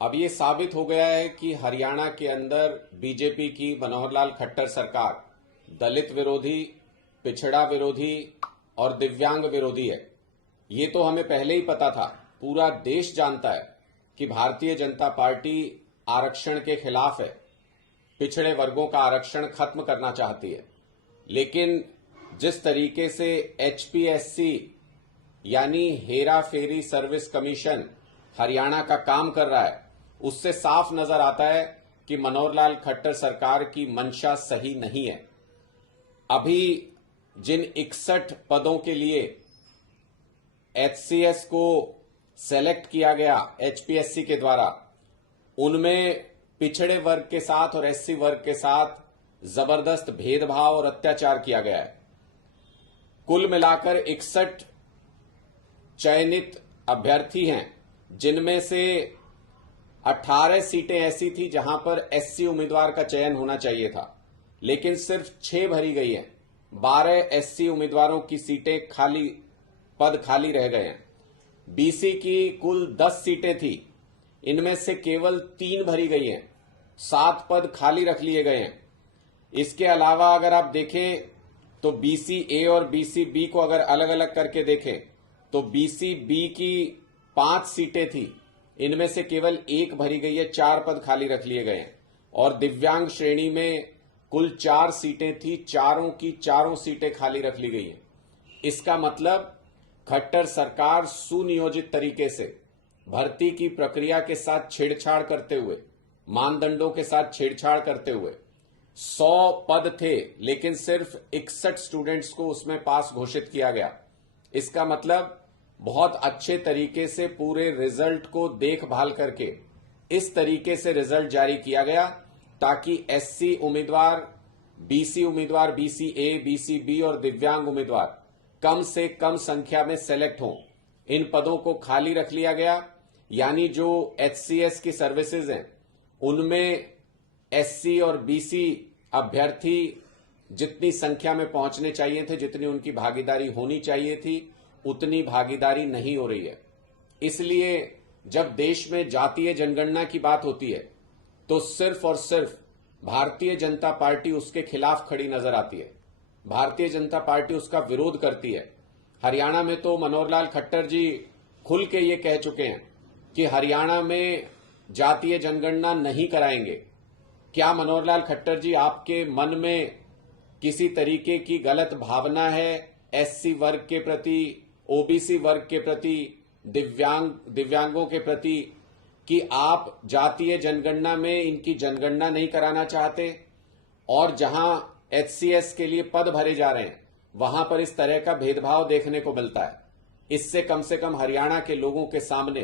अब ये साबित हो गया है कि हरियाणा के अंदर बीजेपी की मनोहर लाल खट्टर सरकार दलित विरोधी, पिछड़ा विरोधी और दिव्यांग विरोधी है। ये तो हमें पहले ही पता था। पूरा देश जानता है कि भारतीय जनता पार्टी आरक्षण के खिलाफ है, पिछड़े वर्गों का आरक्षण खत्म करना चाहती है। लेकिन जिस तरीके से एचपीएससी यानी Hera ferry service commission Haryana का काम कर रहा है, उससे साफ नजर आता है कि मनोहर लाल खट्टर सरकार की मंशा सही नहीं है। अभी जिन 61 पदों के लिए एचसीएस को सेलेक्ट किया गया एचपीएससी के द्वारा, उनमें पिछड़े वर्ग के साथ और एससी वर्ग के साथ जबरदस्त भेदभाव और अत्याचार किया गया है। कुल मिलाकर 61 चयनित अभ्यर्थी हैं, जिनमें से 18 सीटें ऐसी थी जहां पर एससी उम्मीदवार का चयन होना चाहिए था, लेकिन सिर्फ 6 भरी गई हैं। 12 एससी उम्मीदवारों की सीटें पद खाली रह गए हैं। बीसी की कुल 10 सीटें थी, इनमें से केवल 3 भरी गई हैं। 7 पद खाली रख लिए गए हैं। इसके अलावा अगर आप देखें तो बीसी ए और बीसी बी को अगर अलग अलग करके देखें तो बीसी बी की 5 सीटें थी, इनमें से केवल 1 भरी गई है। 4 पद खाली रख लिए गए हैं। और दिव्यांग श्रेणी में कुल 4 सीटें थी, चारों की चारों सीटें खाली रख ली गई हैं। इसका मतलब खट्टर सरकार सुनियोजित तरीके से भर्ती की प्रक्रिया के साथ छेड़छाड़ करते हुए, मानदंडों के साथ छेड़छाड़ करते हुए 100 पद थे, लेकिन सिर्फ 61 स्टूडेंट्स को उसमें पास घोषित किया गया। इसका मतलब बहुत अच्छे तरीके से पूरे रिजल्ट को देखभाल करके इस तरीके से रिजल्ट जारी किया गया ताकि एससी उम्मीदवार, बीसी उम्मीदवार, बीसी ए, बीसी बी और दिव्यांग उम्मीदवार कम से कम संख्या में सेलेक्ट हों। इन पदों को खाली रख लिया गया, यानी जो एचसीएस की सर्विसेज हैं उनमें एससी और बीसी अभ्यर्थी जितनी संख्या में पहुंचने चाहिए थे, जितनी उनकी भागीदारी होनी चाहिए थी, उतनी भागीदारी नहीं हो रही है। इसलिए जब देश में जातीय जनगणना की बात होती है तो सिर्फ और सिर्फ भारतीय जनता पार्टी उसके खिलाफ खड़ी नजर आती है। भारतीय जनता पार्टी उसका विरोध करती है। हरियाणा में तो मनोहर लाल खट्टर जी खुल के ये कह चुके हैं कि हरियाणा में जातीय जनगणना नहीं कराएंगे। क्या मनोहर लाल खट्टर जी, आपके मन में किसी तरीके की गलत भावना है एससी वर्ग के प्रति, ओबीसी वर्ग के प्रति, दिव्यांगों के प्रति, कि आप जातीय जनगणना में इनकी जनगणना नहीं कराना चाहते? और जहां एचसीएस के लिए पद भरे जा रहे हैं वहां पर इस तरह का भेदभाव देखने को मिलता है। इससे कम से कम हरियाणा के लोगों के सामने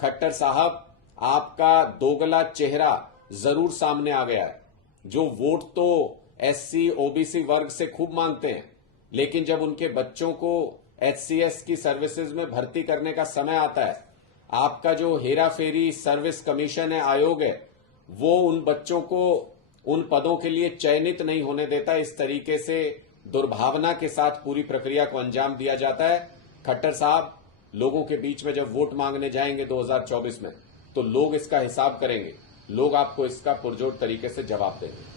खट्टर साहब, आपका दोगला चेहरा जरूर सामने आ गया है। जो वोट तो एससी ओबीसी वर्ग से खूब मांगते हैं, लेकिन जब उनके बच्चों को एचसीएस की सर्विसेज में भर्ती करने का समय आता है, आपका जो हेरा फेरी सर्विस कमीशन है, आयोग है, वो उन बच्चों को उन पदों के लिए चयनित नहीं होने देता। इस तरीके से दुर्भावना के साथ पूरी प्रक्रिया को अंजाम दिया जाता है। खट्टर साहब, लोगों के बीच में जब वोट मांगने जाएंगे 2024 में, तो लोग इसका हिसाब करेंगे। लोग आपको इसका पुरजोर तरीके से जवाब देंगे।